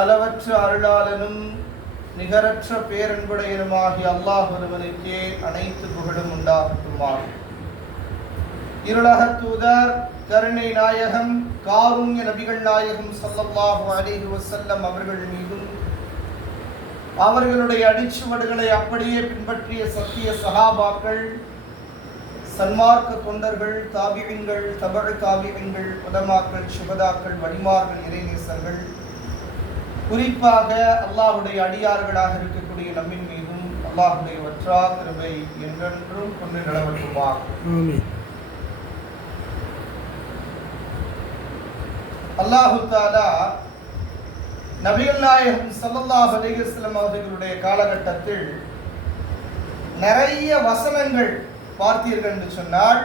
அளவற்ற அருளாளனும் நிகரற்ற பேரன்புடையனுமாகிய அல்லாஹ் ஒருவனுக்கே அனைத்து புகழும் உண்டாகட்டுமாக. இருளக தூதர் கருணை நாயகம் காருண்ய நபிகள் நாயகம் ஸல்லல்லாஹு அலைஹி வஸல்லம் அவர்கள் மீதும் அவர்களுடைய அடிச்சுவடுகளை அப்படியே பின்பற்றிய சத்திய சஹாபாக்கள், சன்மார்க்க தொண்டர்கள், தாபிஈன்கள், தபஅ தாபிஈன்கள், உலமாக்கள், சுஹதாக்கள், வலிமார்கள், இறைநேசர்கள், குறிப்பாக அல்லாஹ்வுடைய அடியார்களாக இருக்கக்கூடிய நம்மின் மீதும் அல்லாஹ்வுடைய வற்றா கிருபை என்றென்றும் கொண்டு நிலவட்டுமாக. அல்லாஹு தஆலா நபிகள் நாயகம் ஸல்லல்லாஹு அலைஹி வஸல்லம் அவர்களுடைய காலகட்டத்தில் நிறைய வசனங்கள் பார்த்தீர்கள் என்று சொன்னால்,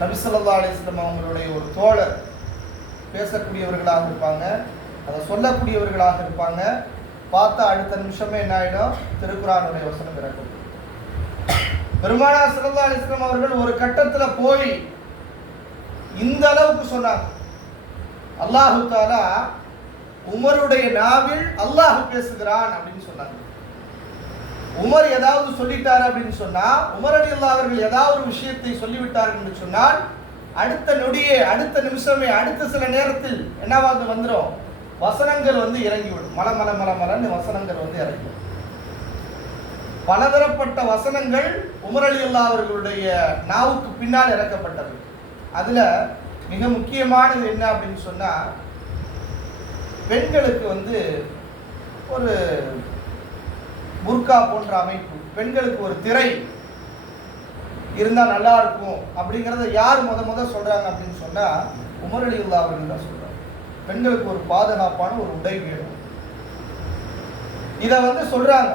நபி ஸல்லல்லாஹு அலைஹி வஸல்லம் அவங்களுடைய ஒரு தோழர் பேசக்கூடியவர்களாக இருப்பாங்க, அதை சொல்லக்கூடியவர்களாக இருப்பாங்க. பார்த்தா அடுத்த நிமிஷமே என்ன ஆயிடும், திருக்குர்ஆனுடைய வசனம் இறக்கும். பெருமானார் ஸல்லல்லாஹு அலைஹி வஸல்லம் அவர்கள் ஒரு கட்டத்துல போய் இந்த அளவுக்கு சொன்னாங்க, அல்லாஹு தஆலா உமருடைய நாவில் அல்லாஹ் பேசுகிறான் அப்படின்னு சொன்னாங்க. உமர் ஏதாவது சொல்லிட்டார் அப்படின்னு சொன்னா, உமர் ரலியல்லாஹு அவர்கள் ஏதாவது ஒரு விஷயத்தை சொல்லிவிட்டார்கள் என்று சொன்னால், அடுத்த நொடியே, அடுத்த நிமிஷமே, அடுத்த சில நேரத்தில் என்னவாக வந்துடும், வசனங்கள் வந்து இறங்கிவிடும். மலன்னு வசனங்கள் வந்து இறங்கிவிடும். பலதரப்பட்ட வசனங்கள் உமர் ரலியல்லாஹு அவர்களுடைய நாவுக்கு பின்னால் இறக்கப்பட்டது. அதுல மிக முக்கியமானது என்ன அப்படின்னு சொன்னா, பெண்களுக்கு வந்து ஒரு புர்கா போன்ற அமைப்பு, பெண்களுக்கு ஒரு திரை இருந்தா நல்லா இருக்கும் அப்படிங்கறத யார் முத சொல்றாங்க அப்படின்னு சொன்னா, உமர் ரலியல்லாஹு அவர்கள் தான் சொல்றாங்க. பெண்களுக்கு ஒரு பாதுகாப்பான ஒரு உடை வேணும், இத வந்து சொல்றாங்க.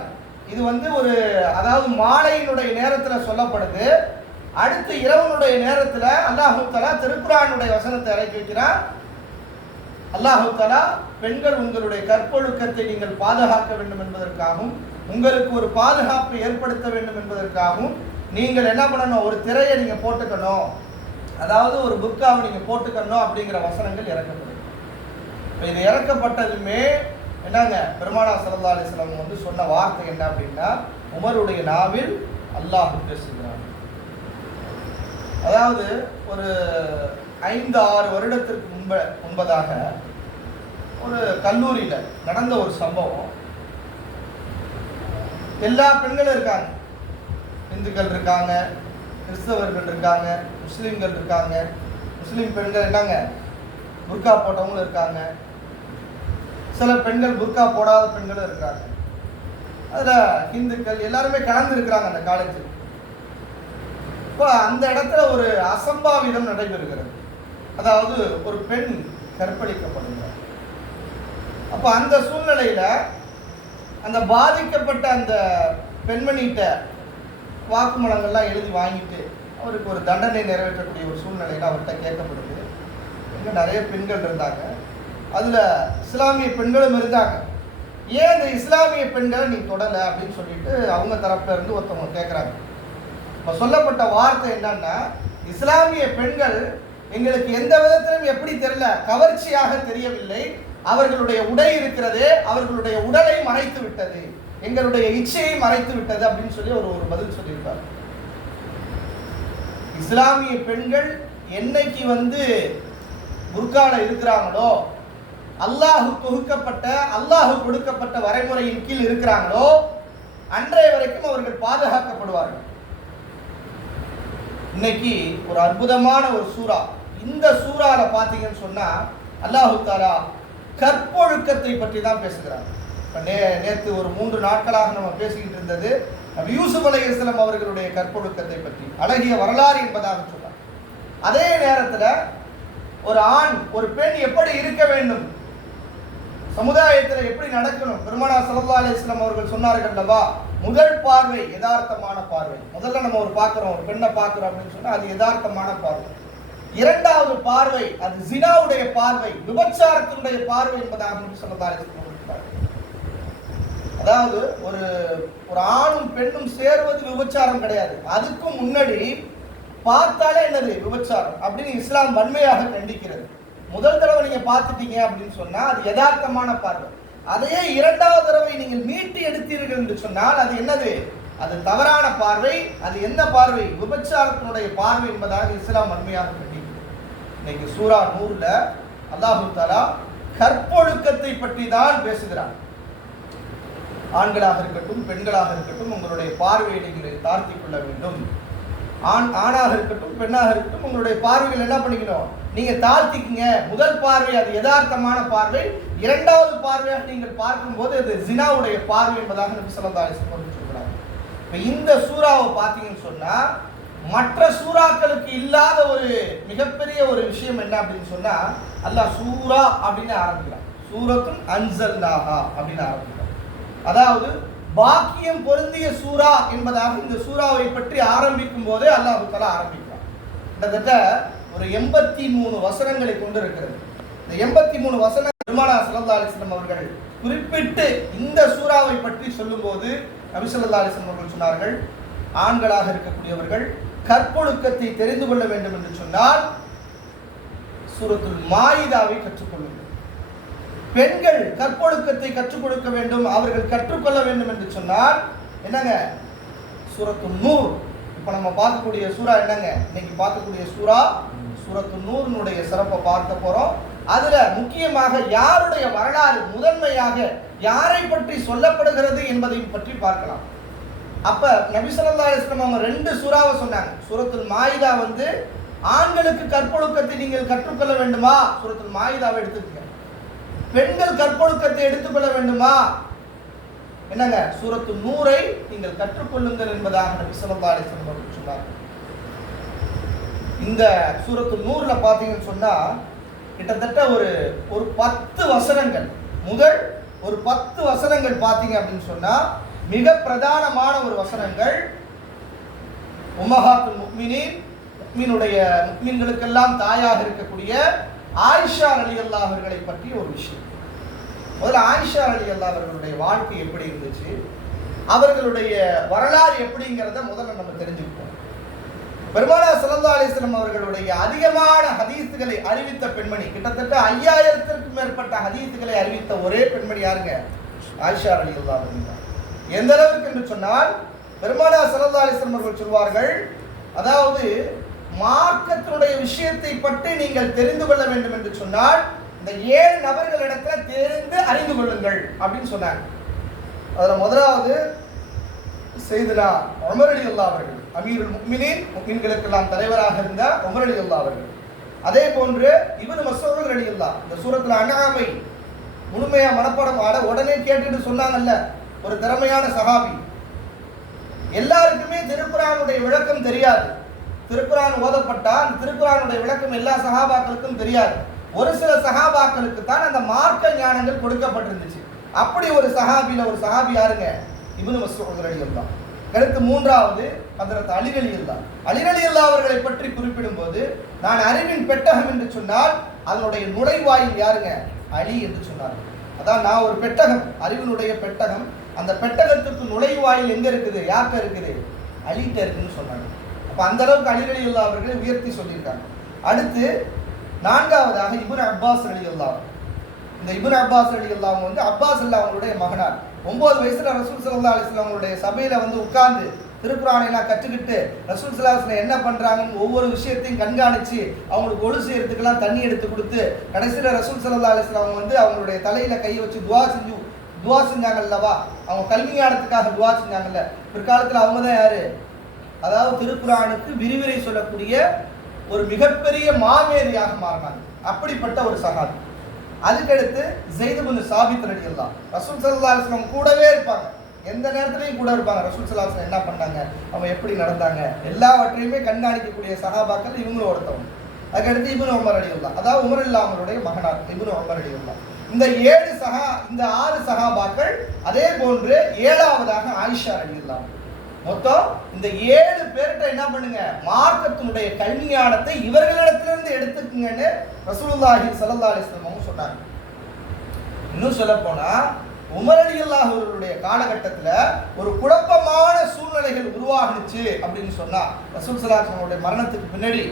இது வந்து ஒரு, அதாவது மாலையினுடைய நேரத்துல சொல்லப்படுது. அடுத்து இரவனுடைய நேரத்துல அல்லாஹு தஆலா திருக்குர்ஆனுடைய வசனத்தை இறக்கி வைக்கிறார். அல்லாஹு தஆலா பெண்கள் உங்களுடைய கற்பொழுக்கத்தை நீங்கள் பாதுகாக்க வேண்டும் என்பதற்காகவும், உங்களுக்கு ஒரு பாதுகாப்பை ஏற்படுத்த வேண்டும் என்பதற்காகவும் நீங்கள் என்ன பண்ணணும், ஒரு திரையை நீங்க போட்டுக்கணும், அதாவது ஒரு புர்காவை நீங்க போட்டுக்கணும் அப்படிங்கிற வசனங்கள் இறக்கப்படும். இது இறக்கப்பட்டதுமே என்னங்க, பெருமானார் ஸல்லல்லாஹு அலைஹி வஸல்லம் வந்து சொன்ன வார்த்தை என்ன அப்படின்னா, உமருடைய நாவில் அல்லாஹ் பேசுகிறான். அதாவது ஒரு 5-6 வருடத்திற்கு முன்பதாக ஒரு கல்லூரியில நடந்த ஒரு சம்பவம். எல்லா பெண்களும் இருக்காங்க, இந்துக்கள் இருக்காங்க, கிறிஸ்தவர்கள் இருக்காங்க, முஸ்லீம்கள் இருக்காங்க. முஸ்லீம் பெண்கள் என்னங்க புர்கா போட்டவங்களும் இருக்காங்க, சில பெண்கள் புர்கா போடாத பெண்களும் இருக்காங்க. அதுல இந்துக்கள் எல்லாருமே கலந்து இருக்கிறாங்க அந்த காலேஜில். இப்போ அந்த இடத்துல ஒரு அசம்பாவிதம் நடைபெறுகிறது. அதாவது ஒரு பெண் கற்பழிக்கப்படுகிறார். அப்போ அந்த சூழ்நிலையில அந்த பாதிக்கப்பட்ட அந்த பெண்மணிகிட்ட வாக்குமூலங்கள்லாம் எழுதி வாங்கிட்டு அவருக்கு ஒரு தண்டனை நிறைவேற்றக்கூடிய ஒரு சூழ்நிலையில அவர்கிட்ட கேட்கப்படுது. இங்கே நிறைய பெண்கள் இருந்தாங்க, அதுல இஸ்லாமிய பெண்களும் இருந்தாங்க. ஏன் இந்த இஸ்லாமிய பெண்களை நீ தொடலை அப்படின்னு சொல்லிட்டு அவங்க தரப்புல இருந்து ஒருத்தவங்க கேட்குறாங்க. சொல்லப்பட்ட வார்த்தை என்னன்னா, இஸ்லாமிய பெண்கள் எங்களுக்கு எந்த விதத்திலும் எப்படி தெரியல, கவர்ச்சியாக தெரியவில்லை, அவர்களுடைய உடை இருக்கிறதே அவர்களுடைய உடலை மறைத்து விட்டது, எங்களுடைய இச்சையை மறைத்து விட்டது அப்படின்னு சொல்லி ஒரு பதில் சொல்லியிருக்கார். இஸ்லாமிய பெண்கள் என்னைக்கு வந்து புர்கால இருக்கிறாங்களோ, அல்லாஹ் தொகுக்கப்பட்ட, அல்லாஹ் கொடுக்கப்பட்ட வரைமுறையின் கீழ் இருக்கிறாங்களோ, அன்றைய வரைக்கும் அவர்கள் பாதுகாக்கப்படுவார்கள். இன்னைக்கு ஒரு அற்புதமான ஒரு சூரா, இந்த சூறால பாத்தீங்கன்னு சொன்னா அல்லாஹு தஆலா கற்பொழுக்கத்தை பற்றி தான் பேசுகிறார். நேற்று ஒரு 3 நாட்களாக நம்ம பேசிக்கிட்டு இருந்தது நபி யூசுப் அலைஹிஸ்ஸலாம் அவர்களுடைய கற்பொழுக்கத்தை பற்றி, அழகிய வரலாறு என்பதாக சொன்னார். அதே நேரத்தில் ஒரு ஆண் ஒரு பெண் எப்படி இருக்க வேண்டும், சமுதாயத்தில் எப்படி நடக்கணும், பெருமானார் ஸல்லல்லாஹு அலைஹி வஸல்லம் அவர்கள் சொன்னார்கள் அல்லவா, முதல் பார்வை யதார்த்தமான பார்வை. முதல்ல நம்ம ஒரு பார்க்கிறோம், ஒரு பெண்ணை பார்க்கிறோம் அப்படின்னு சொன்னா அது யதார்த்தமான பார்வை. இரண்டாவது பார்வை அது ஜினாவுடைய பார்வை, விபச்சாரத்தினுடைய பார்வை என்பதாக ஸல்லல்லாஹு அலைஹி வஸல்லம் சொல்றாங்க. அதாவது ஒரு ஆணும் பெண்ணும் சேருவது விபச்சாரம் கிடையாது, அதுக்கும் முன்னாடி பார்த்தாலே என்னது விபச்சாரம் அப்படின்னு இஸ்லாம் வன்மையாக கண்டிக்கிறது. முதல் தடவை நீங்க பார்த்துட்டீங்க அப்படின்னு சொன்னா அது யதார்த்தமான பார்வை. அதையே இரண்டாவது தடவை நீங்கள் மீட்டி எடுத்தீர்கள் என்று சொன்னால் அது என்னது? அது தவறான பார்வை. அது என்ன பார்வை? விபச்சாரத்தினுடைய பார்வை என்பதாக இஸ்லாம் வன்மையாக கண்டிக்கிறது. இன்னைக்கு சூரா நூர்ல அல்லாஹு தஆலா கற்பொழுக்கத்தை பற்றி தான் பேசுகிறான். ஆண்களாக இருக்கட்டும் பெண்களாக இருக்கட்டும் உங்களுடைய பார்வையை நீங்கள் தாழ்த்திக் கொள்ள வேண்டும். ஆணாக இருக்கட்டும் பெண்ணாக இருக்கட்டும் உங்களுடைய பார்வைகள் என்ன பண்ணிக்கணும்? நீங்க தாழ்த்திக்குங்க. முதல் பார்வை அது யதார்த்தமான பார்வை. இரண்டாவது பார்வையாக நீங்கள் பார்க்கும்போது அது ஜினாவுடைய பார்வை என்பதாக நபி ஸல்லல்லாஹு அலைஹி வஸல்லம் சொல்றாங்க. இப்ப இந்த சூறாவை பார்த்தீங்கன்னு சொன்னா மற்ற சூறாக்களுக்கு இல்லாத ஒரு மிகப்பெரிய ஒரு விஷயம் என்ன அப்படின்னு சொன்னா அல்லாஹ் சூரா அப்படின்னு ஆரம்பிக்கிறான். சூரத்துன் அன்ஸல்நாஹா அப்படின்னு ஆரம்பிக்கிறான். அதாவது பாக்கியம் பொருந்திய சூரா என்பதாக இந்த சூறாவை பற்றி ஆரம்பிக்கும் போதே அல்லாஹ் தஆலா ஆரம்பிக்கிறான். கிட்டத்தட்ட ஒரு 83 வசனங்களை கொண்டிருக்கிறது. இந்த 83 வசனம் பெருமானார் ஸல்லல்லாஹு அலைஹி வஸல்லம் அவர்கள் குறிப்பிட்டு இந்த சூறாவை பற்றி சொல்லும்போது நபி ஸல்லல்லாஹு அலைஹி வஸல்லம் அவர்கள் சொன்னார்கள், ஆண்களாக இருக்கக்கூடியவர்கள் கற்பொழுக்கத்தை தெரிந்து கொள்ள வேண்டும் என்று சொன்னால் சூரத்துல் மாயிதாவை கற்றுக்கொள்ளுங்கள். பெண்கள் கற்பொழுக்கத்தை கற்றுக் கொடுக்க வேண்டும், அவர்கள் கற்றுக்கொள்ள வேண்டும் என்று சொன்னால் என்னங்க? சூரத்துன் நூர். இப்போ நம்ம பார்க்கக்கூடிய சூறா என்னங்க? இன்னைக்கு பார்க்கக்கூடிய சூறா சூரத்துன் நூரினுடைய சிறப்பை பார்க்க போறோம். அதுல முக்கியமாக யாருடைய வரலாறு முதன்மையாக யாரை பற்றி சொல்லப்படுகிறது என்பதையும் பற்றி பார்க்கலாம். அப்ப நபி ஸல்லல்லாஹு அலைஹி வஸல்லம் அவங்க 2 சூறாவை சொன்னாங்க. சூரத்துல் மாயிதா ஆண்களுக்கு கற்பொழுக்கத்தை நீங்கள் கற்றுக்கொள்ள வேண்டுமா? சூரத்துல் மாயிதாவை எடுத்துக்கங்க. பெண்கள் கற்பொழுக்கத்தை எடுத்துக்கொள்ள வேண்டுமா? என்னங்க? சூரத்துன் நூரை நீங்கள் கற்றுக்கொள்ளுங்கள் என்பதாக நபி ஸல்லல்லாஹு அலைஹி வஸல்லம் அவர்கள் சொன்னார். இந்த சூரத்துன் நூர்ல பாத்தீங்கன்னு சொன்னா கிட்டத்தட்ட ஒரு 10 வசனங்கள், முதல் ஒரு 10 வசனங்கள் பாத்தீங்க அப்படின்னு சொன்னா மிக பிரதானமான ஒரு வசனங்கள் உம்மஹாத்துல் முஃமினீன், முஃமின்களுக்கெல்லாம் தாயாக இருக்கக்கூடிய ஆயிஷா ரலியல்லாஹு அவர்களை பற்றி ஒரு விஷயம். முதல்ல ஆயிஷா ரலியல்லாஹு அவர்களுடைய வாழ்க்கை எப்படி இருந்துச்சு, அவர்களுடைய வரலாறு எப்படிங்கிறத முதல்ல நம்ம தெரிஞ்சுக்கிட்டோம். பெருமானார் ஸல்லல்லாஹு அலைஹி வஸல்லம் அவர்களுடைய அதிகமான ஹதீஸ்களை அறிவித்த பெண்மணி, கிட்டத்தட்ட 5000த்திற்கும் மேற்பட்ட ஹதீஸ்களை அறிவித்த ஒரே பெண்மணி யாருங்க? ஆயிஷா ரலியல்லாஹு அன்ஹா. எந்த அளவுக்கு என்று சொன்னால் பெருமானார் ஸல்லல்லாஹு அலைஹி வஸல்லம் அவர்கள் சொல்வார்கள், அதாவது மார்க்கத்தினுடைய விஷயத்தை பற்றி நீங்கள் தெரிந்து கொள்ள வேண்டும் என்று சொன்னால் இந்த 7 நபர்களிடத்துல தெரிந்து அறிந்து கொள்ளுங்கள் அப்படின்னு சொன்னாங்க. அதுல முதலாவது செய்தனா உமர் ரலியல்லாஹு அவர்கள், அமீருல் முஃமினீன், முஃமின்களுக்கெல்லாம் தலைவராக இருந்த உமர் ரலியல்லாஹு அவர்கள். அதே போன்று இப்னு மஸ்ஊத் ரலியல்லாஹு, இந்த சூரத்துல் அன்ஆமை முழுமையா மனப்பாடம் ஆட உடனே கேட்டுட்டு சொன்னாங்கல்ல, ஒரு திறமையான சஹாபி. எல்லாருக்குமே திருக்குர்ஆனுடைய விளக்கம் தெரியாது. திருக்குர்ஆன் ஓதப்பட்டா அந்த திருக்குர்ஆனுடைய விளக்கம் எல்லா சஹாபாக்களுக்கும் தெரியாது. ஒரு சில சஹாபாக்களுக்கு தான் அந்த மார்க்க ஞானங்கள் கொடுக்கப்பட்டிருந்துச்சு. அப்படி ஒரு சஹாபியில ஒரு சஹாபி யாருங்க? இப்னு மஸ்ஊத் ரலியல்லாஹு. அடுத்து மூன்றாவது ஹஜ்ரத் அலி ரலியல்லாஹு. அலி ரலியல்லாஹு அவர்களை பற்றி குறிப்பிடும்போது நான் அறிவின் பெட்டகம் என்று சொன்னால் அதனுடைய நுழைவாயில் யாருங்க? அலி என்று சொன்னார். அதான் நான் ஒரு பெட்டகம், அறிவினுடைய பெட்டகம், அந்த பெட்டகத்துக்கு நுழைவாயில் எங்க இருக்குது? யார்கிட்ட இருக்குது? அலிட்ட இருக்குன்னு சொன்னாங்க. அப்ப அந்த அளவுக்கு அலி ரலியல்லாஹு அவர்களை உயர்த்தி சொல்லியிருக்காங்க. அடுத்து நான்காவதாக இப்னு அப்பாஸ் ரலியல்லாஹு. இந்த இப்னு அப்பாஸ் ரலியல்லாஹு அப்பாஸ் அவங்களுடைய மகனார். 9 வயசுல ரசூல் ஸல்லல்லாஹு அலைஹி வஸல்லம் அவங்களுடைய சபையில உட்கார்ந்து திருக்குர்ஆனை எல்லாம் கற்றுக்கிட்டு ரசூல் ஸல்லல்லாஹு அலைஹி வஸல்லம் என்ன பண்றாங்கன்னு ஒவ்வொரு விஷயத்தையும் கண்காணிச்சு அவங்களுக்கு ஒழு செய்யறதுக்கெல்லாம் தண்ணி எடுத்து கொடுத்து கடைசியில ரசூல் ஸல்லல்லாஹு அலைஹி வஸல்லம் அவங்களுடைய தலையில கை வச்சு துவா செஞ்சாங்கல்லவா, அவங்க கல்வியானத்துக்காக துவா செஞ்சாங்கல்ல. பிற்காலத்தில் அவங்க தான் யாரு? அதாவது திருக்குர்ஆனுக்கு விரிவுரை சொல்லக்கூடிய ஒரு மிகப்பெரிய மாமேரியாக மாறினாங்க. அப்படிப்பட்ட ஒரு சஹாபி. அதுக்கடுத்து ஸைத் இப்னு சாபித் ரலியல்லாஹு, ரசூல் ஸல்லல்லாஹு அலைஹி வஸல்லம் கூடவே இருப்பாங்க, எந்த நேரத்திலையும் கூட இருப்பாங்க. ரசூல் ஸல்லல்லாஹு அலைஹி வஸல்லம் என்ன பண்ணாங்க, அவங்க எப்படி நடந்தாங்க, எல்லாவற்றையுமே கண்காணிக்கக்கூடிய சஹாபாக்கள் இவங்களும் ஒருத்தவங்க. அதுக்கடுத்து இப்னு உமர் ரலியல்லாஹு, அதாவது உமர் அவங்களுடைய மகனார் இப்னு உமர் ரலியல்லாஹு. இந்த 6 சஹாபாக்கள். அதே போன்று 7ஆவதாக ஆயிஷா ரலியல்லாஹு. மொத்தம் இந்த 7 பேர்கிட்ட என்ன பண்ணுங்க, மார்க்கத்தினுடைய கல்விஞானத்தை இவர்களிடத்திலிருந்து எடுத்துக்குங்கன்னு ரசூலுல்லாஹி ஸல்லல்லாஹு அலைஹி வஸல்லம் சொன்னாங்க. இன்னும் சொல்ல போனா உமர் ரலியல்லாஹு அவர்களுடைய காலகட்டத்தில் ஒரு குழப்பமான சூழ்நிலைகள் உருவாகுச்சு அப்படின்னு சொன்னா ரசூல் ஸல்லல்லாஹு அலைஹி வஸல்லம் மரணத்துக்கு பின்னாடி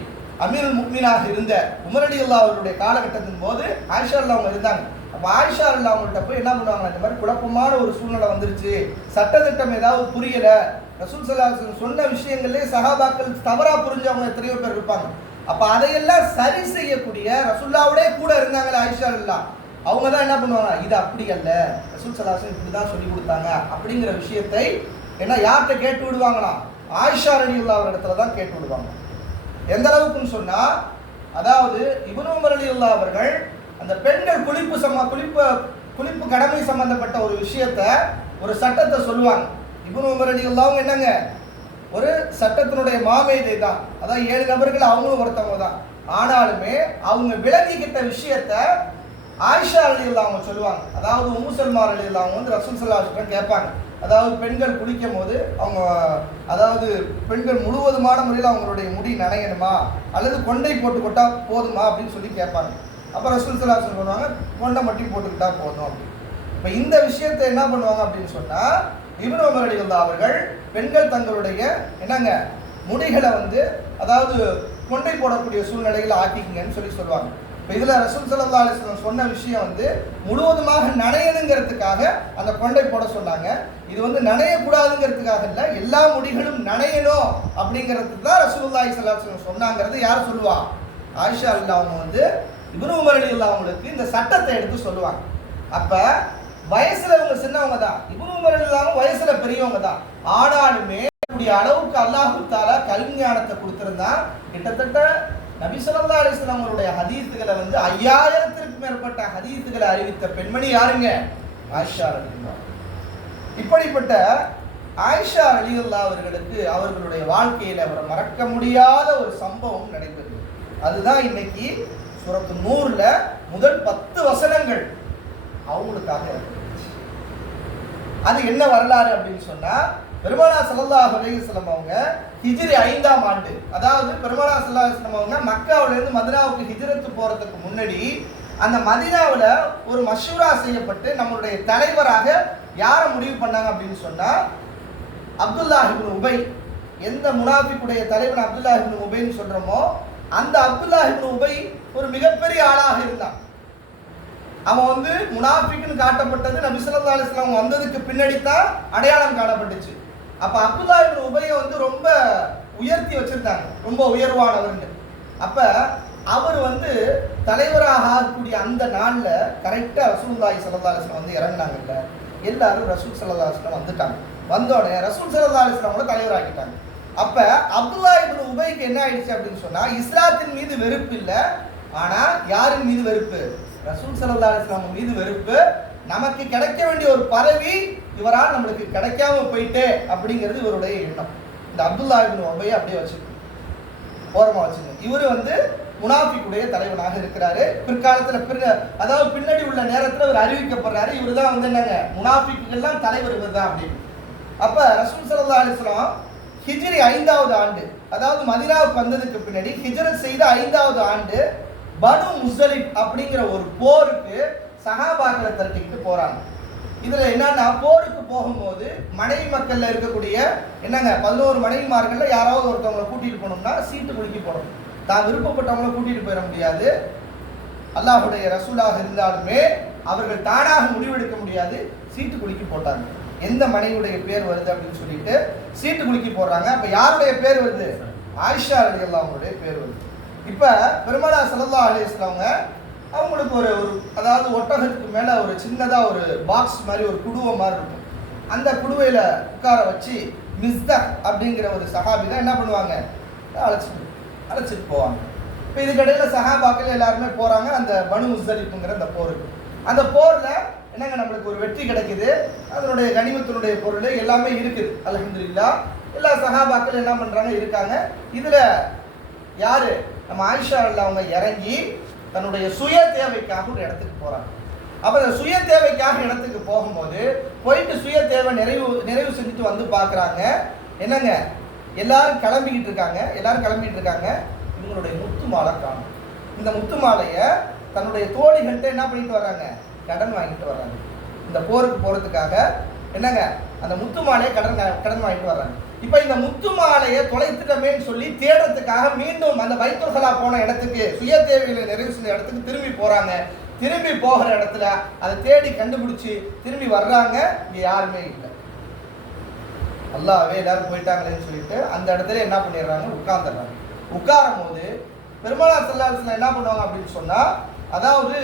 அமீருல் முஃமினாக இருந்த உமர் ரலியல்லாஹு அவர்களுடைய காலகட்டத்தின் போது ஆயிஷா ரலியல்லாஹு அவங்க இருந்தாங்க. அப்போ ஆயிஷா ரலியல்லாஹு அவங்கள்ட்ட போய் என்ன பண்ணுவாங்க, இந்த மாதிரி குழப்பமான ஒரு சூழ்நிலை வந்துருச்சு, சட்டத்திட்டம் ஏதாவது புரியல, ரசூல் ஸல்லல்லாஹு அலைஹி வஸல்லம் சொன்ன விஷயங்களே சஹாபாக்கள் தவறா புரிஞ்சவங்க எத்தனையோ பேர் இருப்பாங்க. அப்போ அதையெல்லாம் சரி செய்யக்கூடிய ரசூலுல்லாஹ்வோடே கூட இருந்தாங்களே ஆயிஷா ரலியல்லாஹு, அவங்க தான் என்ன பண்ணுவாங்க, இது அப்படி அல்ல, ரசூல் ஸல்லல்லாஹு அலைஹி வஸல்லம் இப்படி தான் சொல்லி கொடுத்தாங்க அப்படிங்கிற விஷயத்தை என்ன யார்கிட்ட கேட்டு விடுவாங்களாம், ஆயிஷா ரலியல்லாஹு அவர்களிடத்துல தான் கேட்டு விடுவாங்க. எந்த அளவுக்குன்னு சொன்னா, அதாவது இப்னு உமர் ரலியல்லாஹு அவர்கள் அந்த பெண்கள் குளிப்பு கடமை சம்பந்தப்பட்ட ஒரு விஷயத்தை, ஒரு சட்டத்தை சொல்லுவாங்க. இப்னு உமர் ரலியல்லாஹு என்னங்க, ஒரு சட்டத்தினுடைய மாமேதை தான், அதாவது 7 நபர்கள் அவங்களும் ஒருத்தவங்க தான். ஆனாலுமே அவங்க விளங்கிக்கிட்ட விஷயத்த ஆயிஷா ரலியல்லாஹு அவங்க சொல்லுவாங்க. அதாவது உம்மு சல்மா ரலியல்லாஹு அவங்க வந்து ரசூல் ஸல்லல்லாஹு அலைஹி வஸல்லம் கேட்பாங்க, அதாவது பெண்கள் குளிக்கும் போது அவங்க, அதாவது பெண்கள் முழுவதுமான முறையில் அவங்களுடைய முடி நனையணுமா அல்லது கொண்டை போட்டுக்கிட்டா போதுமா அப்படின்னு சொல்லி கேட்பாங்க. அப்போ ரசூல் ஸல்லல்லாஹு அலைஹி வஸல்லம் சொல்லுவாங்க, கொண்டை மட்டும் போட்டுக்கிட்டா போதும் அப்படின்னு. இப்போ இந்த விஷயத்தை என்ன பண்ணுவாங்க அப்படின்னு சொன்னால், இப்னு உமர் ரலியல்லாஹு அவர்கள் பெண்கள் தங்களுடைய என்னங்க முடிகளை வந்து அதாவது கொண்டை போடக்கூடிய சூழ்நிலைகளை ஆக்கிக்கிங்கன்னு சொல்லுவாங்க. இப்போ இதில் ரசூல் ஸல்லல்லாஹு அலைஹி வஸல்லம் சொன்ன விஷயம் வந்து முழுவதுமாக நனையணுங்கிறதுக்காக அந்த கொண்டை போட சொன்னாங்க. இது வந்து நனையக்கூடாதுங்கிறதுக்காக இல்லை, எல்லா முடிகளும் நனையணும் அப்படிங்கிறதுக்கு தான் ரசூலுல்லாஹி ஸல்லல்லாஹு அலைஹி வஸல்லம் சொன்னாங்கிறது யார் சொல்லுவா, ஆயிஷா ரலியல்லாஹு அவங்க வந்து இப்னு உமர் ரலியல்லாஹு அவங்களுக்கு இந்த சட்டத்தை எடுத்து சொல்லுவாங்க. அப்போ வயசுல இவங்க சின்னவங்க தான், இப்னு உமர் ரலியல்லாஹு வயசுல பெரியவங்க தான். ஆனாலுமே அளவுக்கு அல்லாஹ் தஆலா கல்வி ஞானத்தை கொடுத்திருந்தான். கிட்டத்தட்ட நபி ஸல்லல்லாஹு அலைஹி வஸல்லம் அவருடைய ஹதீஸ்களை வந்து 5000த்திற்கும் மேற்பட்ட ஹதீஸ்களை அறிவித்த பெண்மணி யாருங்க, ஆயிஷா ரலியல்லாஹு. இப்படிப்பட்ட ஆயிஷா ரலியல்லாஹு அவர்களுக்கு அவர்களுடைய வாழ்க்கையில ஒரு மறக்க முடியாத ஒரு சம்பவம் நடைபெறுது. அதுதான் இன்னைக்கு சூரத்து நூர்ல முதல் 10 வசனங்கள் அவங்களுக்காக இருக்கு. அது என்ன வரலாறு அப்படின்னு சொன்னா, பெருமானார் ஸல்லல்லாஹு அலைஹி வஸல்லம் அவங்க ஹிஜ்ரி 5ஆம் ஆண்டு, அதாவது பெருமானார் ஸல்லல்லாஹு அலைஹி வஸல்லம் அவங்க மக்காவிலிருந்து மதீனாவுக்கு ஹிஜ்ரத்து போறதுக்கு முன்னாடி அந்த மதீனாவில் ஒரு மஷூரா செய்யப்பட்டு நம்மளுடைய தலைவராக யாரை முடிவு பண்ணாங்க அப்படின்னு சொன்னா, அப்துல்லாஹ் இப்னு உபை. எந்த முனாஃபிக்குடைய தலைவன் அப்துல்லாஹ் இப்னு உபைன்னு சொல்றோமோ அந்த அப்துல்லாஹ் இப்னு உபை ஒரு மிகப்பெரிய ஆளாக இருந்தான். அவன் வந்து முனாஃபிக்னு காட்டப்பட்டது நபி ஸல்லல்லாஹு அலைஹி வஸல்லம் வந்ததுக்கு பின்னாடி தான் அடையாளம் காணப்பட்டுச்சு. அப்ப அப்துல்லாஹ் இப்னு உபையை வந்து ரொம்ப உயர்த்தி வச்சிருந்தாங்க, ரொம்ப உயர்வானவர்னு. அப்ப அவர் வந்து தலைவராக ஆகக்கூடிய அந்த நாள்ல கரெக்டா ரசூலுல்லாஹி ஸல்லல்லாஹு அலைஹி வஸல்லம் வந்து இறங்கினாங்கல்ல, எல்லாரும் ரசூல் ஸல்லல்லாஹு அலைஹி வஸல்லம் வந்துட்டாங்க. வந்தோடனே ரசூல் ஸல்லல்லாஹு அலைஹி வஸல்லம் தலைவராக்கிட்டாங்க. அப்ப அப்துல்லாஹ் இப்னு உபைக்கு என்ன ஆயிடுச்சு அப்படின்னு சொன்னா, இஸ்லாத்தின் மீது வெறுப்பு இல்லை, ஆனா யாரின் மீது வெறுப்பு, ரசூல் ஸல்லல்லாஹு அலைஹி வஸல்லம் மீது வெறுப்பு. நமக்கு கிடைக்க வேண்டிய ஒரு பதவி இவரால் நம்மளுக்கு கிடைக்காம போயிட்டே அப்படிங்கிறது இவருடைய எண்ணம். இந்த அப்துல்லாஹ் இப்னு உபையை அப்படியே வச்சுக்கணும், ஓரமா வச்சுக்கணும். இவரு வந்து முனாஃபிக்குடைய தலைவனாக இருக்கிறாரு. பிற்காலத்துல அதாவது பின்னாடி உள்ள நேரத்தில் இவர் அறிவிக்கப்படுறாரு, இவர் தான் வந்து என்னங்க முனாஃபிக்குகள்லாம் தலைவர் இவர் தான் அப்படின்னு. அப்ப ரசூல் ஸல்லல்லாஹு அலைஹி வஸல்லம் ஹிஜ்ரி 5ஆவது ஆண்டு, அதாவது மதீனாவுக்கு வந்ததுக்கு பின்னாடி ஹிஜ்ரத் செய்த 5ஆவது ஆண்டு பனு முஸ்தலிப் அப்படிங்கிற ஒரு போருக்கு சஹாபாக்களை திரட்டிக்கிட்டு போறாங்க. இதுல என்னன்னா, போருக்கு போகும்போது மனைவி மக்கள்ல இருக்கக்கூடிய என்னங்க 11 மனைவிமார்கள்ல யாராவது ஒருத்தவங்களை கூட்டிட்டு போனோம்னா சீட்டு குலுக்கி போடணும். தான் விருப்பப்பட்டவங்களை கூட்டிட்டு போயிட முடியாது. அல்லாஹ்வுடைய ரசூலாக இருந்தாலுமே அவர்கள் தானாக முடிவெடுக்க முடியாது. சீட்டு குலுக்கி போட்டாங்க. எந்த மனைவியுடைய பேர் வருது அப்படின்னு சொல்லிட்டு சீட்டு குலுக்கி போடுறாங்க. அப்ப யாருடைய பேர் வருது, ஆயிஷா ரலியல்லாஹு அவங்களுடைய பேர் வருது. இப்ப பெருமானார் ஸல்லல்லாஹு அலைஹி வஸல்லம் அவங்களுக்கு ஒரு அதாவது ஒட்டகத்துக்கு மேல ஒரு சின்னதா ஒரு பாக்ஸ் மாதிரி ஒரு குடுவை மாதிரி இருக்கும். அந்த குடுவையில உட்கார வச்சு மிஸ்தக் அப்படிங்கிற ஒரு சஹாபி தான் என்ன பண்ணுவாங்க, அழைச்சிட்டு போவாங்க. இப்போ இதுக்கடையில சஹாபாக்கள் எல்லாருமே போறாங்க அந்த பனு முஸ்தலிப்ங்கிற அந்த போருக்கு. அந்த போர்ல என்னங்க நம்மளுக்கு ஒரு வெற்றி கிடைக்குது, அதனுடைய கனிமத்தினுடைய பொருள் எல்லாமே இருக்குது, அல்ஹம்துலில்லாஹ். எல்லா சஹாபாக்கள் என்ன பண்றாங்க இருக்காங்க. இதுல யாரு நம்ம ஆயிஷா ரலியல்லாஹு அவங்க இறங்கி தன்னுடைய சுய தேவைக்காக ஒரு இடத்துக்கு போறாங்க. அப்ப அந்த சுய தேவைக்காக இடத்துக்கு போகும்போது போயிட்டு சுய தேவை நிறைவு செஞ்சுட்டு வந்து பாக்குறாங்க, என்னங்க எல்லாரும் கிளம்பிக்கிட்டு இருக்காங்க. இவங்களுடைய முத்து மாலை காணும். இந்த முத்து மாலையை தன்னுடைய தோழிகள்கிட்ட என்ன பண்ணிட்டு வர்றாங்க, கடன் வாங்கிட்டு வர்றாங்க. இந்த போருக்கு போறதுக்காக என்னங்க அந்த முத்து மாலையை கடன் வாங்கிட்டு வர்றாங்க. இப்ப இந்த முத்து மாலையை தொலைத்துட்டமேன்னு சொல்லி தேடுறதுக்காக மீண்டும் அந்த பைத்துல் கலா போன இடத்துக்கு, சுய தேவைகளை நிறைவு செஞ்ச இடத்துக்கு திரும்பி போறாங்க. திரும்பி போகிற இடத்துல அதை தேடி கண்டுபிடிச்சு திரும்பி வர்றாங்க. இங்க யாருமே இல்லை. அல்லாவே எல்லாரும் போயிட்டாங்களேன்னு சொல்லிட்டு அந்த இடத்துல என்ன பண்ணிடுறாங்க, உட்கார்ந்துடுறாங்க. உட்காரும் போது பெருமானார் ஸல்லல்லாஹு அலைஹி வஸல்லம் என்ன பண்ணுவாங்க அப்படின்னு சொன்னா, அதாவது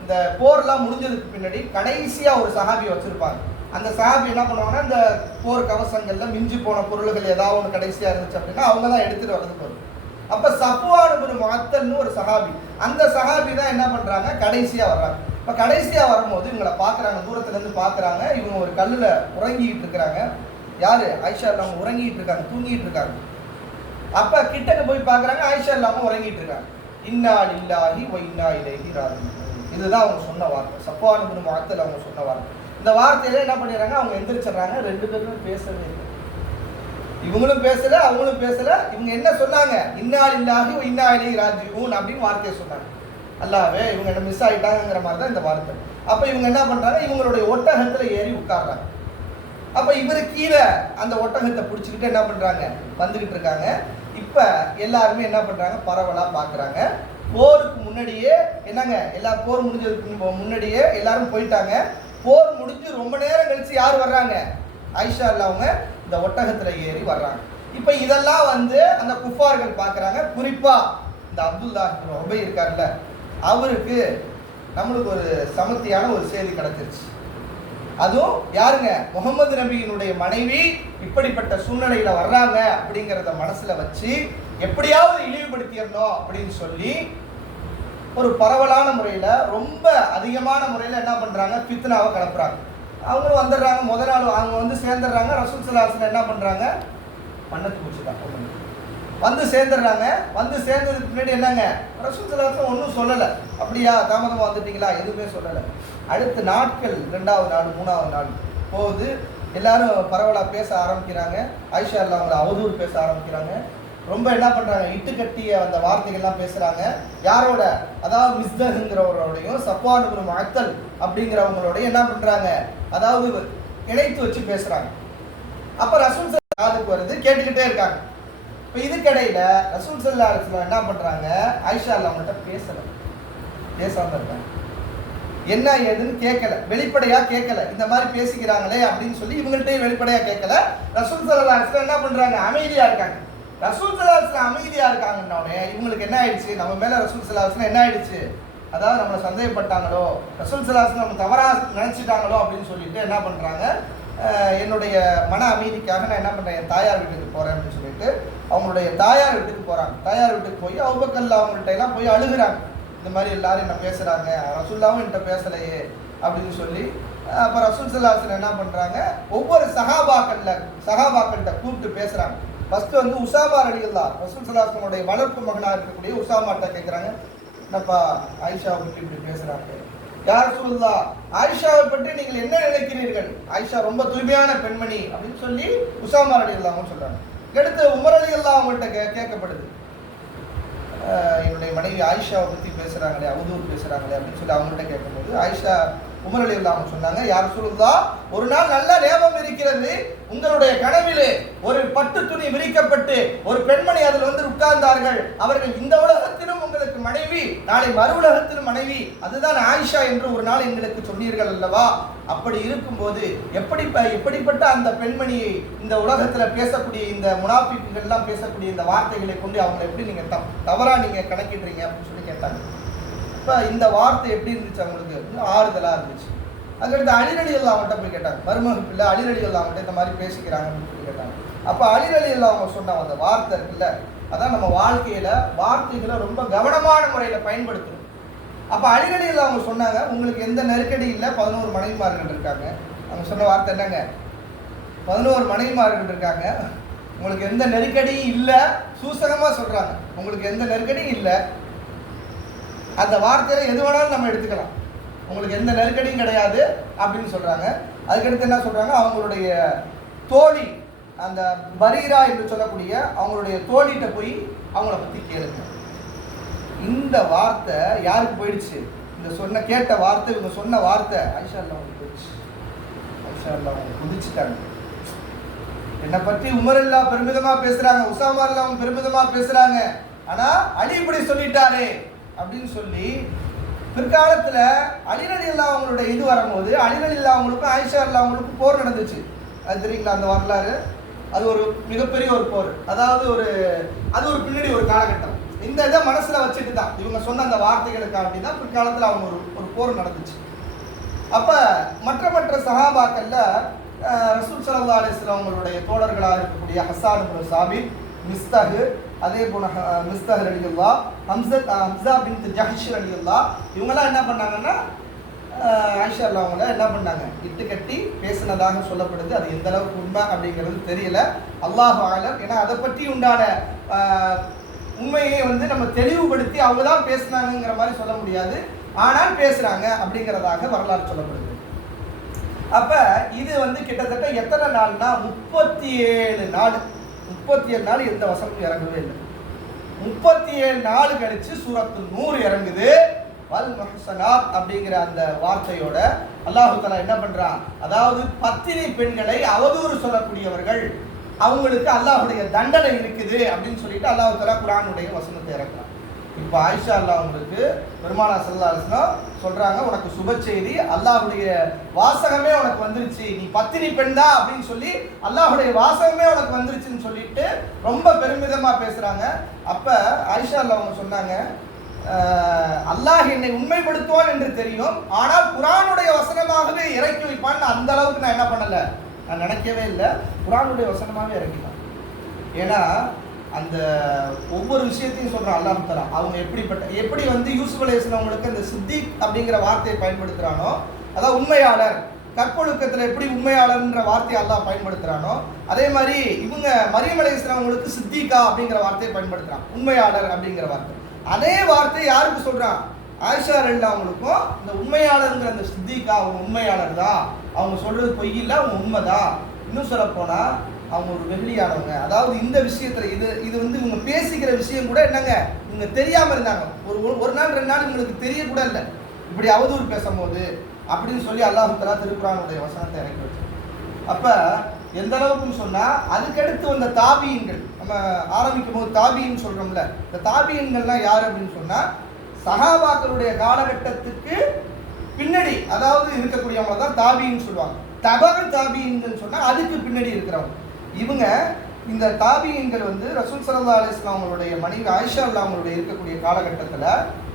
இந்த போர்லாம் முடிஞ்சதுக்கு பின்னாடி கடைசியா ஒரு சஹாபியை வச்சிருப்பாங்க. அந்த சஹாபி என்ன பண்ணுவாங்கன்னா, இந்த போர் கவசங்கள்ல மிஞ்சி போன பொருள்கள் ஏதாவது ஒன்று கடைசியா இருந்துச்சு அப்படின்னா அவங்க தான் எடுத்துட்டு வரதுக்கு வரும். அப்ப சஃப்வான் இப்னு முஅத்தல்னு ஒரு சஹாபி, அந்த சஹாபி தான் என்ன பண்றாங்க, கடைசியா வர்றாங்க. இப்ப கடைசியா வரும்போது இவங்களை பாக்குறாங்க, தூரத்துல இருந்து பாக்குறாங்க. இவங்க ஒரு கல்லுல உறங்கிட்டு இருக்கிறாங்க. யாரு? ஆயிஷா அவங்க உறங்கிட்டு இருக்காங்க, தூங்கிட்டு இருக்காங்க. அப்ப கிட்டக்க போய் பாக்குறாங்க, ஆயிஷா இல்லாம உறங்கிட்டு இருக்காங்க. இன்னா லில்லாஹி வ இன்னா இலைஹி ராஜிஊன். இதுதான் அவங்க சொன்ன வார்த்தை, சஃப்வான் இப்னு முஅத்தல் அவங்க சொன்ன வார்த்தை. இந்த வார்த்தையில என்ன பண்ணிடுறாங்க, அவங்க எந்திரிச்சிடறாங்க. ரெண்டு பேரும் பேசவே இல்லை. இவங்களும் பேசல, அவங்களும் பேசல. இவங்க என்ன சொன்னாங்க, இன்னா லில்லாஹி வ இன்னா இலைஹி ராஜிஊன் அப்படின்னு வார்த்தையை சொன்னாங்க. அல்லாவே இவங்க என்ன மிஸ் ஆயிட்டாங்கிற மாதிரி தான் இந்த வார்த்தை. அப்ப இவங்க என்ன பண்றாங்க, இவங்களுடைய ஒட்டகத்துல ஏறி உட்கார்றாங்க. அப்ப இவரு கீழே அந்த ஒட்டகத்தை பிடிச்சிக்கிட்டு என்ன பண்றாங்க, வந்துகிட்டு இருக்காங்க. இப்ப எல்லாருமே என்ன பண்றாங்க, பரவலா பாக்குறாங்க. போருக்கு முன்னாடியே என்னங்க, எல்லா போர் முடிஞ்சதுக்கு முன்னாடியே எல்லாரும் போயிட்டாங்க. போர் முடிஞ்சு ரொம்ப நேரம் கழிச்சு யார் வர்றாங்க, ஆயிஷா அவங்க இந்த ஒட்டகத்துல ஏறி வர்றாங்க. இப்ப இதெல்லாம் வந்து அந்த குஃபார்கள் பாக்குறாங்க. குறிப்பா இந்த அப்துல்லாஹ் இப்னு உபை இருக்கார்ல, அவருக்கு நம்மளுக்கு ஒரு சமத்தியான ஒரு செய்தி கிடைச்சிருச்சு. அதுவும் யாருங்க, முகமது நபியினுடைய மனைவி இப்படிப்பட்ட சூழ்நிலையில வர்றாங்க அப்படிங்கிறத மனசுல வச்சு எப்படியாவது இழிவுபடுத்திடணும் அப்படின்னு சொல்லி ஒரு பரவலான முறையில, ரொம்ப அதிகமான முறையில என்ன பண்றாங்க, ஃபித்னாவை கிளப்புறாங்க. அவங்களும் வந்துடுறாங்க. முதல் நாள் அவங்க வந்து சேர்ந்துடுறாங்க. ரசூல் ஸல்லல்லாஹு அலைஹி வஸல்லம் என்ன பண்றாங்க, பண்ணத்து குடிச்சுட்டாங்க. வந்து சேர்ந்துடுறாங்க. வந்து சேர்ந்ததுக்கு முன்னாடி என்னங்க, ரசூல் ஸல்லல்லாஹு அலைஹி வஸல்லம் ஒன்றும் சொல்லலை. அப்படியா, தாமதமாக வந்துட்டீங்களா, எதுவுமே சொல்லலை. அடுத்த நாட்கள் 2வது நாள் 3வது நாள் போகுது. எல்லாரும் பரவலாக பேச ஆரம்பிக்கிறாங்க. ஆயிஷா அவங்கள அவதூறு பேச ஆரம்பிக்கிறாங்க. ரொம்ப என்ன பண்ணுறாங்க, இட்டு கட்டிய அந்த வார்த்தைகள்லாம் பேசுகிறாங்க. யாரோட, அதாவது மிஸ்தஹ்ங்கிறவரோடையும் சஃப்வான் இப்னு முஅத்தல் அப்படிங்கிறவங்களோடையும் என்ன பண்ணுறாங்க, அதாவது இணைத்து வச்சு பேசுகிறாங்க. அப்போ ரசூல் ஸல்லல்லாஹு வருது, கேட்டுக்கிட்டே இருக்காங்க. இப்போ இதுக்கிடையில் ரசூல் ஸல்லல்லாஹு அலைஹி வஸல்லம் என்ன பண்ணுறாங்க, ஆயிஷா அவங்கள்ட்ட பேசாமல் இருக்காங்க. என்ன ஏதுன்னு கேட்கல, வெளிப்படையா கேட்கல. இந்த மாதிரி பேசிக்கிறாங்களே அப்படின்னு சொல்லி இவங்கள்ட்டையும் வெளிப்படையா கேட்கல. ரசூல் ஸல்லல்லாஹு அலைஹி வஸல்லம் என்ன பண்றாங்க, அமைதியா இருக்காங்க. ரசூல் ஸல்லல்லாஹு அலைஹி வஸல்லம் அமைதியா இருக்காங்கன்னே இவங்களுக்கு என்ன ஆயிடுச்சு, நம்ம மேல ரசூல் ஸல்லல்லாஹு அலைஹி வஸல்லம் என்ன ஆயிடுச்சு, அதாவது நம்மளை சந்தேகப்பட்டாங்களோ, ரசூல் ஸல்லல்லாஹு அலைஹி வஸல்லம் நம்ம தவறா நினைச்சிட்டாங்களோ அப்படின்னு சொல்லிட்டு என்ன பண்றாங்க, என்னுடைய மன அமைதிக்காக நான் என்ன பண்றேன், என் தாயார் வீட்டுக்கு போறேன் அப்படின்னு சொல்லிட்டு அவங்களுடைய தாயார் வீட்டுக்கு போறாங்க. தாயார் வீட்டுக்கு போய் அபூபக்கர் அவங்கள்ட்ட எல்லாம் போய் அழுகுறாங்க. இந்த மாதிரி எல்லாரும் என்ன பேசுறாங்க, ரசூலுல்லாஹ்வும் என்கிட்ட பேசலையே அப்படின்னு சொல்லி. அப்போ ரசூல் ஸல்லல்லாஹு அலைஹி வஸல்லம் என்ன பண்றாங்க, ஒவ்வொரு சஹாபாக்கள்கிட்ட கூப்பிட்டு பேசுறாங்க. ஃபர்ஸ்ட் வந்து உசாமா ரலியல்லாஹு, ரசூல் ஸல்லல்லாஹு அலைஹி வஸல்லம் வளர்ப்பு மகனாக இருக்கக்கூடிய உசாமாட்ட கேட்குறாங்க, என்னப்பா ஆயிஷாவை பற்றி இப்படி பேசுறாங்க, யார் ரசூலுல்லாஹ் ஆயிஷாவை பற்றி நீங்கள் என்ன நினைக்கிறீர்கள், ஆயிஷா ரொம்ப தூய்மையான பெண்மணி அப்படின்னு சொல்லி உசாமா ரலியல்லாஹு சொல்றாங்க. அடுத்து உமர் ரலியல்லாஹு அவங்கள்ட்ட கேட்கப்படுது, என்னுடைய மனைவி ஆயிஷாவை பற்றி பேசுகிறாங்களே, அவதூறு பேசுகிறாங்களே அப்படின்னு சொல்லி அவங்கள்ட்ட கேட்கும்போது ஆயிஷா உமர் ரலியல்லாஹு அவங்க சொன்னாங்க, யார் ரசூலுல்லாஹ் ஒரு நாள் நல்ல ஞாபகம் இருக்கிறது, உங்களுடைய கனவிலே ஒரு பட்டு துணி விரிக்கப்பட்டு ஒரு பெண்மணி அதில் வந்து உட்கார்ந்தார்கள், அவர்கள் இந்த உலகத்திலும் உங்களுக்கு மனைவி, நாளை மறு உலகத்திலும் மனைவி, அதுதான் ஆயிஷா என்று ஒரு நாள் எங்களுக்கு சொன்னீர்கள் அல்லவா, அப்படி இருக்கும்போது எப்படிப்பட்ட அந்த பெண்மணியை இந்த உலகத்தில் பேசக்கூடிய இந்த முனாஃபிக்குகள் எல்லாம் பேசக்கூடிய இந்த வார்த்தைகளை கொண்டு அவங்களை எப்படி நீங்கள் தவறா நீங்கள் கணக்கிடுறீங்க அப்படின்னு சொல்லி கேட்டாங்க. இப்போ இந்த வார்த்தை எப்படி இருந்துச்சு அவங்களுக்கு, ஆறுதலாக இருந்துச்சு. அதுக்கடுத்து அலி ரலியல்லாஹு அவங்கள்ட்ட போய் கேட்டாங்க, மருமக பிள்ளை அலி ரலியல்லாஹு அவங்கள்ட்ட இந்த மாதிரி பேசிக்கிறாங்க அப்படின்னு சொல்லி கேட்டாங்க. அப்போ அலி ரலியல்லாஹு அவங்க சொன்ன அந்த வார்த்தை இருக்குல்ல, அதான் நம்ம வாழ்க்கையில் வார்த்தைகளை ரொம்ப கவனமான முறையில் பயன்படுத்தணும். அப்போ அலி ரலியல்லாஹு அவங்க சொன்னாங்க, உங்களுக்கு எந்த நெருக்கடி இல்லை, 11 மனைவிமார்கள் இருக்காங்க. அவங்க சொன்ன வார்த்தை என்னங்க, 11 மனைவிமார்கள் இருக்காங்க, உங்களுக்கு எந்த நெருக்கடியும் இல்லை, சூசகமாக சொல்கிறாங்க, உங்களுக்கு எந்த நெருக்கடியும் இல்லை. அந்த வார்த்தையில் எது வேணாலும் நம்ம எடுத்துக்கலாம், உங்களுக்கு எந்த நெருக்கடியும் கிடையாது அப்படின்னு சொல்கிறாங்க. அதுக்கடுத்து என்ன சொல்கிறாங்க, அவங்களுடைய தோழி அந்த பரீரா என்று சொல்லக்கூடிய அவங்களுடைய தோழிகிட்ட போய் அவங்கள பற்றி கேளுங்க. இந்த வார்த்தை யாருக்கு போயிடுச்சு, இந்த கேட்ட வார்த்தை, இவங்க சொன்ன வார்த்தை ஆயிஷா அவங்களுக்கு போயிடுச்சு. ஆயிஷா அவங்க குதிச்சுட்டாங்க. என்னை பற்றி உமர் இல்லா பெருமிதமா பேசுறாங்க, உசாமா இல்லா பெருமிதமா பேசுறாங்க, ஆனா அலி இப்படி சொல்லிட்டாரே அப்படின்னு சொல்லி பிற்காலத்துல அலி ரலியல்லாஹு அவங்களுடைய இது வரும்போது அலி ரலியல்லாஹு அவங்களுக்கும் ஆயிஷா ரலியல்லாஹு அவங்களுக்கும் போர் நடந்துச்சு. அது தெரியுங்களா அந்த வரலாறு? அது ஒரு மிகப்பெரிய ஒரு போர். அதாவது அது ஒரு பின்னாடி ஒரு காலகட்டம். இந்த இதை மனசுல வச்சுட்டு தான் இவங்க சொன்ன அந்த வார்த்தைகளுக்காண்டி தான் பிற்காலத்தில் அவங்க ஒரு போர் நடந்துச்சு. அப்ப மற்ற சஹாபாக்கள்ல ரசூல் ஸல்லல்லாஹு அலைஹி வஸல்லம் அவங்களுடைய தோழர்களாக இருக்கக்கூடிய ஹஸ்ஸான் இப்னு சாபித், மிஸ்தஹ், அதே போல மிஸ்தஹ் ரலியல்லாஹ், ஹம்ஸா பின்த் ஜஹ்ஷ் ரலியல்லாஹ், இவங்கெல்லாம் என்ன பண்ணாங்கன்னா ஆயிஷா ரலியல்லாஹு அவங்கள என்ன பண்ணாங்க, இட்டு கட்டி பேசினதாக சொல்லப்படுது. அது எந்த அளவுக்கு உண்மை அப்படிங்கிறது தெரியல, அல்லாஹு ஆலம். ஏன்னா அதை பற்றி உண்டான உண்மையை நம்ம தெளிவுபடுத்தி அவங்க தான் பேசினாங்கிற மாதிரி சொல்ல முடியாது. ஆனால் பேசுறாங்க அப்படிங்கிறதாக வரலாறு சொல்லப்படுது. அப்ப இது கிட்டத்தட்ட எத்தனை நாள்னா 37 நாள். 37 நாள் எந்த வசனமும் இறங்கவே இல்லை. 37 நாள் கழிச்சு சூரத்து நூர் இறங்குது. வல் முஹ்ஸனாத் அப்படிங்கிற அந்த வார்த்தையோட அல்லாஹ் தஆலா என்ன பண்றான், அதாவது பத்தினி பெண்களை அவதூறு சொல்லக்கூடியவர்கள் அவங்களுக்கு அல்லாஹ்வுடைய தண்டனை இருக்குது அப்படின்னு சொல்லிட்டு அல்லாஹ் தஆலா குர்ஆனுடைய வசனத்தை இறக்குறான். இப்போ ஆயிஷா அல்லாஹ் அவங்களுக்கு பெருமானார் ஸல்லல்லாஹு அலைஹி வஸல்லம் சொல்றாங்க, உனக்கு சுப செய்தி, அல்லாஹ்வுடைய வாசகமே உனக்கு வந்துருச்சு, நீ பத்தினி பெண் தான் அப்படின்னு சொல்லி அல்லாஹ்வுடைய வாசகமே உனக்கு வந்துருச்சுன்னு சொல்லிட்டு ரொம்ப பெருமிதமா பேசுறாங்க. அப்ப ஆயிஷா அல்லாஹ் அவங்க சொன்னாங்க, அல்லாஹ் என்னை உண்மைப்படுத்துவான் என்று தெரியும், ஆனால் குர்ஆனுடைய வசனமாகவே இறக்கி வைப்பான் அந்த அளவுக்கு நான் என்ன பண்ணல, நான் நினைக்கவே இல்லை. குர்ஆனுடைய வசனமாகவே இறக்கிட்டான். ஏன்னா அந்த ஒவ்வொரு விஷயத்தையும் சொல்றான் அல்லாஹ் தஆலா. அவங்க எப்படி யூசுப் அலைஹிஸ்ஸலாம் அவங்களுக்கு அந்த சித்திக் அப்படிங்கிற வார்த்தையை பயன்படுத்துறானோ, அதாவது உண்மையாளர், கற்பொழுக்கத்துல எப்படி உண்மையாளர்ன்ற வார்த்தையை அல்லாஹ் பயன்படுத்துறானோ, அதே மாதிரி இவங்க மரியம் அலைஹிஸ்ஸலாம் அவங்களுக்கு சித்திகா அப்படிங்கிற வார்த்தையை பயன்படுத்துறான், உண்மையாளர் அப்படிங்கிற வார்த்தை. அதே வார்த்தை யாருக்கு சொல்றான், ஆயிஷா ரலியல்லாஹு அவங்களுக்கும் இந்த உண்மையாளர்ங்கிற அந்த சித்திகா அவங்க உண்மையாளர் தான், அவங்க சொல்றது பொய் இல்லை, அவங்க உண்மைதான். இன்னும் சொல்ல போனா அவங்க ஒரு வெள்ளியானவங்க. அதாவது இந்த விஷயத்துல இது இவங்க பேசிக்கிற விஷயம் கூட என்னங்க, இவங்க தெரியாம இருந்தாங்க. ஒரு நாள் 2 நாள் இவங்களுக்கு தெரிய கூட இல்லை இப்படி அவதூறு பேசும்போது அப்படின்னு சொல்லி அல்லாஹ் தஆலா திருக்குர்ஆனுடைய வசனத்தை இறக்கி வச்சு. அப்ப எந்த அளவுக்குன்னு சொன்னா அதுக்கடுத்து வந்த தாபீன்கள், நம்ம ஆரம்பிக்கும் போது தாபீன் சொல்றோம்ல, இந்த தாபீன்கள்லாம் யார் அப்படின்னு சொன்னா சஹாபாக்களுடைய காலகட்டத்துக்கு பின்னாடி அதாவது இருக்கக்கூடியவங்க தான் தாபீன்னு சொல்லுவாங்க. தபர் தாபீன்கள் சொன்னா அதுக்கு பின்னாடி இருக்கிறவங்க இவங்க. இந்த தாபீன்கள் ரசூல் ஸல்லல்லாஹு அலைஹி வஸல்லம் அவங்களுடைய மனைவி ஆயிஷா ரலியல்லாஹு அவங்களுடைய இருக்கக்கூடிய காலகட்டத்தில்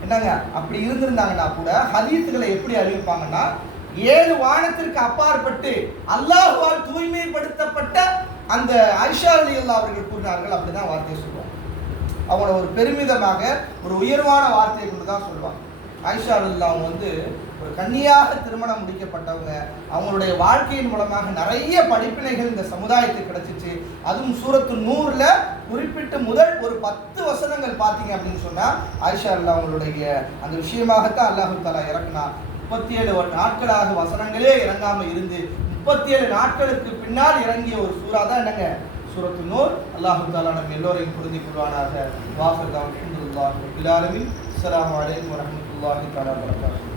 என்னங்க அப்படி இருந்திருந்தாங்கன்னா கூட ஹதீஸ்களை எப்படி அறிவிப்பாங்கன்னா, 7 வானத்திற்கு அப்பாற்பட்டு அல்லாஹ்வால் தூய்மைப்படுத்தப்பட்ட அந்த ஆயிஷா ரலியல்லாஹு அவர்கள் கூறினார்கள் அப்படிதான் வார்த்தையை சொல்லுவாங்க. அவங்கள ஒரு பெருமிதமாக ஒரு உயர்வான வார்த்தையை கொண்டு தான் சொல்லுவாங்க. ஆயிஷா ரலியல்லாஹு அவங்க ஒரு கன்னியாக திருமணம் முடிக்கப்பட்டவங்க. அவங்களுடைய வாழ்க்கையின் மூலமாக நிறைய படிப்பினைகள் இந்த சமுதாயத்துக்கு கிடைச்சிச்சு. அதுவும் சூரத்து நூர்ல குறிப்பிட்டு முதல் ஒரு 10 வசனங்கள் பார்த்தீங்க அப்படின்னு சொன்னா ஆயிஷா ரலியல்லாஹு அவங்களுடைய அந்த விஷயமாகத்தான் அல்லாஹ் தஆலா இறக்குனா. 37 நாட்களாக வசனங்களே இறங்காம இருந்து 37 நாட்களுக்கு பின்னால் இறங்கிய ஒரு சூறா தான் என்னங்க சூரத்து நூர். அல்லாஹ் தஆலா நம்ம எல்லோரையும் புரிந்து கொள்வானாக. வாஃபிர் தஅவானா அல்ஹம்துலில்லாஹி ரப்பில் ஆலமீன். அஸ்ஸலாமு அலைக்கும் வரஹ்மத்துல்லாஹி தஆலா வபரகாத்துஹு.